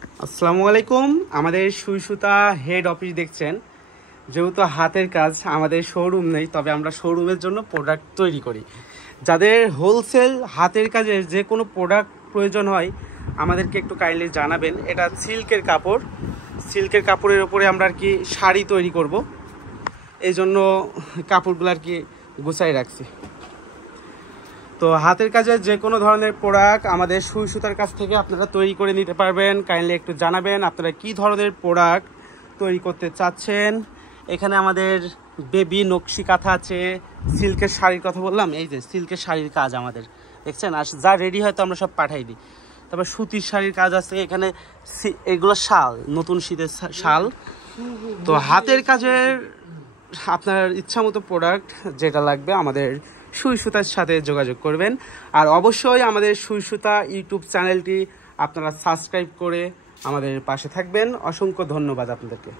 আসসালামু আলাইকুম। আমাদের সুই সুতা হেড অফিস দেখছেন। যেহেতু হাতের কাজ, আমাদের শোরুম নেই, তবে আমরা শোরুমের জন্য প্রোডাক্ট তৈরি করি। যাদের হোলসেল হাতের কাজের যে কোনো প্রোডাক্ট প্রয়োজন হয় আমাদেরকে একটু কাইন্ডলি জানাবেন। এটা সিল্কের কাপড়, সিল্কের কাপড়ের ওপরে আমরা আর কি শাড়ি তৈরি করব, এই জন্য কাপড়গুলো আর কি গুছাই রাখছি। তো হাতের কাজের যে কোনো ধরনের প্রোডাক্ট আমাদের সুই সুতার কাছ থেকে আপনারা তৈরি করে নিতে পারবেন। কাইন্ডলি একটু জানাবেন আপনারা কী ধরনের প্রোডাক্ট তৈরি করতে চাচ্ছেন। এখানে আমাদের বেবি নকশি কাঁথা আছে, সিল্কের শাড়ির কথা বললাম, এই যে সিল্কের শাড়ির কাজ আমাদের দেখছেন, আর যা রেডি হয় তো আমরা সব পাঠাই দিই। তারপর সুতির শাড়ির কাজ আছে এখানে, এগুলো শাল, নতুন শীতের শাল। তো হাতের কাজের আপনার ইচ্ছা মতো প্রোডাক্ট যেটা লাগবে আমাদের সুই সুতার সাথে যোগাযোগ করবেন। আর অবশ্যই আমাদের সুই সুতা ইউটিউব চ্যানেলটি আপনারা সাবস্ক্রাইব করে আমাদের পাশে থাকবেন। অসংখ্য ধন্যবাদ আপনাদেরকে।